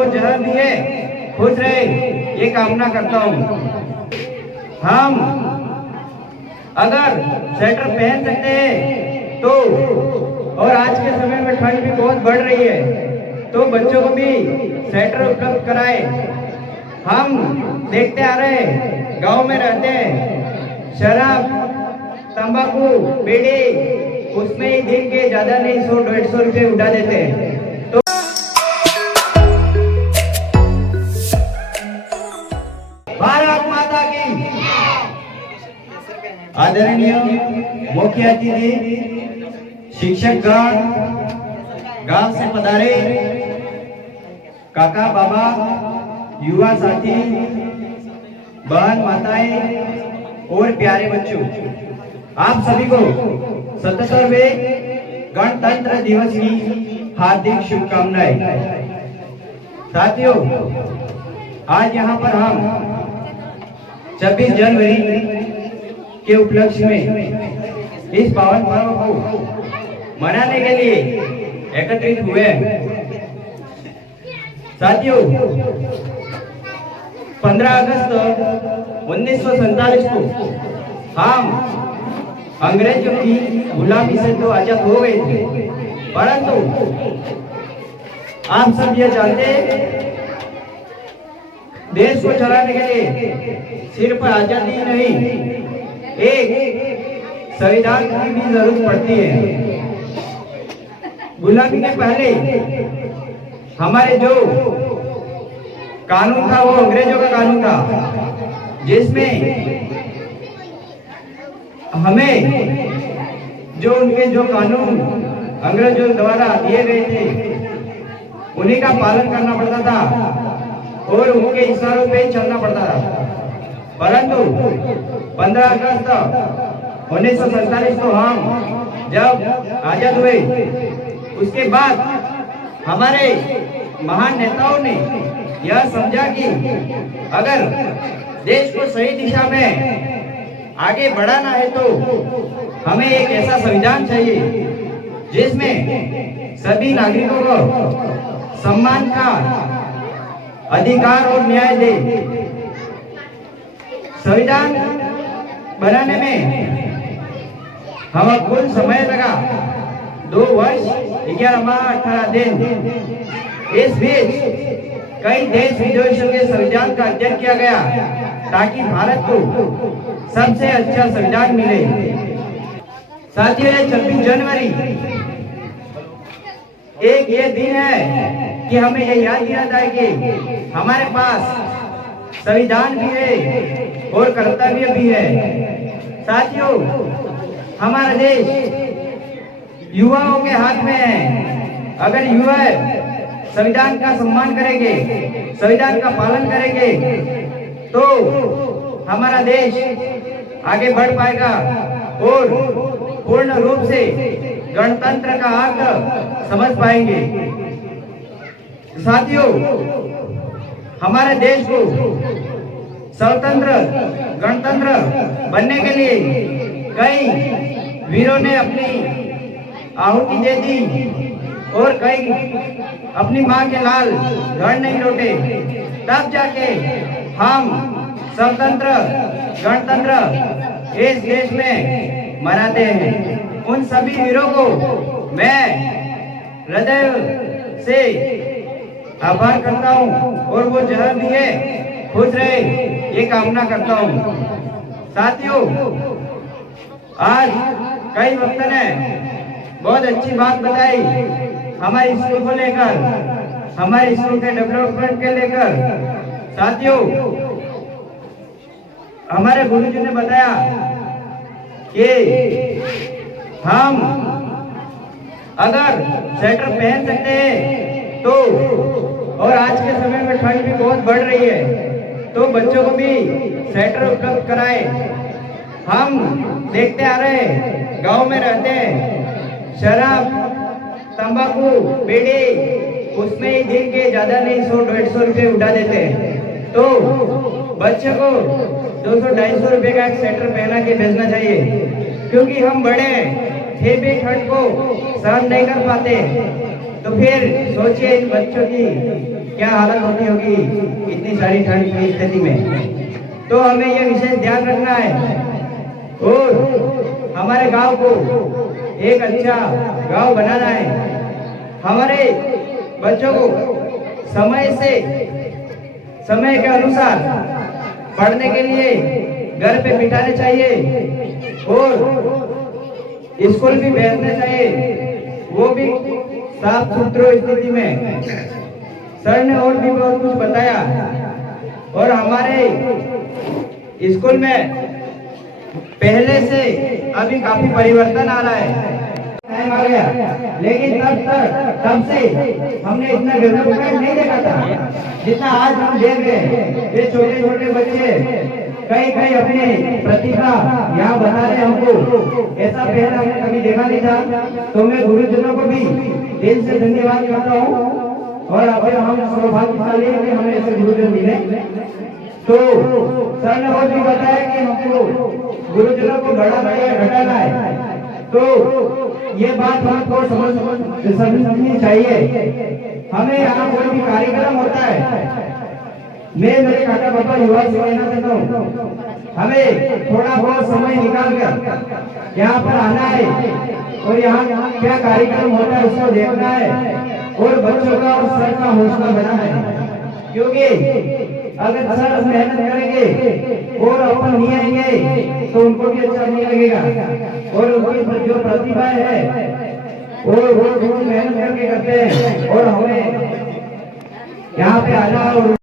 वो जहाँ भी है खुश रहे, ये कामना करता हूँ। हम अगर स्वेटर पहन सकते हैं तो, और आज के समय में ठंड भी बहुत बढ़ रही है, तो बच्चों को भी स्वेटर उपलब्ध कराए। हम देखते आ रहे हैं, गांव में रहते हैं, शराब, तंबाकू, बीड़ी, उसमें ही दिन के ज्यादा नहीं 100-150 रुपए उड़ा देते हैं। तो भारत माता की। आदरणीय मुख्य अतिथि, शिक्षकगण, गांव से पधारे काका बाबा, युवा साथी, बहन माताएं और प्यारे बच्चों, आप सभी को 77वें गणतंत्र दिवस की हार्दिक शुभकामनाएं। साथियों, आज यहाँ पर हम 26 जनवरी के उपलक्ष्य में इस पावन पर्व को मनाने के लिए एकत्रित हुए हैं। साथियों, 15 अगस्त 1947 को हम अंग्रेजों की गुलामी से तो आजाद हो गए थे, परंतु आप सब ये जानते हैं, देश को चलाने के लिए सिर्फ आजादी नहीं, एक संविधान की भी जरूरत पड़ती है। गुलामी के पहले हमारे जो कानून था वो अंग्रेजों का कानून था, जिसमें हमें जो उनके जो कानून अंग्रेजों द्वारा दिए गए थे उन्हीं का पालन करना पड़ता था और उनके इशारों पे चलना पड़ता था। परंतु 15 अगस्त 1947 को हम जब आजाद हुए, उसके बाद हमारे महान नेताओं ने यह समझा कि अगर देश को सही दिशा में आगे बढ़ाना है तो हमें एक ऐसा संविधान चाहिए जिसमें सभी नागरिकों को सम्मान का अधिकार और न्याय दे। संविधान बनाने में हमें कुल समय लगा 2 वर्ष 11 माह 18 दिन। इस बीच कई देश विदेशों के संविधान का अध्ययन किया गया ताकि भारत को सबसे अच्छा संविधान मिले। साथियों, 26 जनवरी एक ये दिन है कि हमें ये याद दिया जाए कि हमारे पास संविधान भी है और कर्तव्य भी है। साथियों, हमारा देश युवाओं के हाथ में है। अगर युवा संविधान का सम्मान करेंगे, संविधान का पालन करेंगे, तो हमारा देश आगे बढ़ पाएगा और पूर्ण रूप से गणतंत्र का अर्थ समझ पाएंगे। साथियों, हमारे देश को स्वतंत्र गणतंत्र बनने के लिए कई वीरों ने अपनी आहुति दे दी और कई अपनी मां के लाल घर नहीं लौटे, तब जाके हम स्वतंत्र गणतंत्र इस देश में मनाते हैं। उन सभी वीरों को मैं हृदय से आभार करता हूँ और वो जहाँ भी है खुश रहे, ये कामना करता हूँ। साथियों, आज कई वक्त ने बहुत अच्छी बात बताई हमारे स्कूल को लेकर, हमारे स्कूल के डेवलपमेंट के लेकर। साथियों, हमारे गुरु जी ने बताया कि हम अगर स्वेटर पहन सकते हैं तो, और आज के समय में ठंड भी बहुत बढ़ रही है, तो बच्चों को भी स्वेटर उपलब्ध कराए। हम देखते आ रहे हैं, गांव में रहते हैं, शराब, तंबाकू, बीड़ी, उसमें ही दिन के ज्यादा नहीं 100-150 रुपए उड़ा देते हैं। तो बच्चे को 200-250 रुपए का एक स्वेटर पहना के भेजना चाहिए, क्योंकि हम बड़े थे भी ठंड को सहन नहीं कर पाते। तो फिर सोचिए इन बच्चों की क्या हालत होती होगी इतनी सारी ठंड की स्थिति में। तो हमें यह विशेष ध्यान रखना है और हमारे गांव को एक अच्छा गांव बनाना है। हमारे बच्चों को समय के अनुसार पढ़ने के लिए घर पे बिठाने चाहिए और स्कूल भी भेजने चाहिए, वो भी साफ सुथरी स्थिति में। सर ने और भी बहुत कुछ बताया और हमारे स्कूल में पहले से अभी काफी परिवर्तन आ रहा है। टाइम आ गया, लेकिन तब से हमने इतना डेवलपमेंट नहीं देखा था जितना आज हम देख रहे हैं। ये छोटे छोटे बच्चे कई अपने प्रतिभा यहाँ बता रहे हमको, ऐसा पहले हमने कभी देखा नहीं था। तो मैं गुरुजनों को भी दिल से धन्यवाद करता हूँ और अभी हम सौभाग्यशाली हैं कि हमें ऐसे गुरुजन मिले। तो सर ने और भी बताया कि हमको गुरुजनों को घटाना है, तो ये बात हमको समझनी चाहिए। हमें यहाँ कोई भी कार्यक्रम होता है, मैं मेरे काका पापा युवा से कहना चाहता हूँ, हमें थोड़ा बहुत समय निकाल कर यहाँ पर आना है और यहाँ क्या कार्यक्रम होता है उसको देखना है और बच्चों का और सर का हौसला बढ़ाना है। क्योंकि अगर सर मेहनत करेंगे और अपन नहीं आएंगे तो उनको भी अच्छा नहीं लगेगा और उनकी जो प्रतिभा है वो मेहनत करके करते हैं और हमें यहाँ पे आना और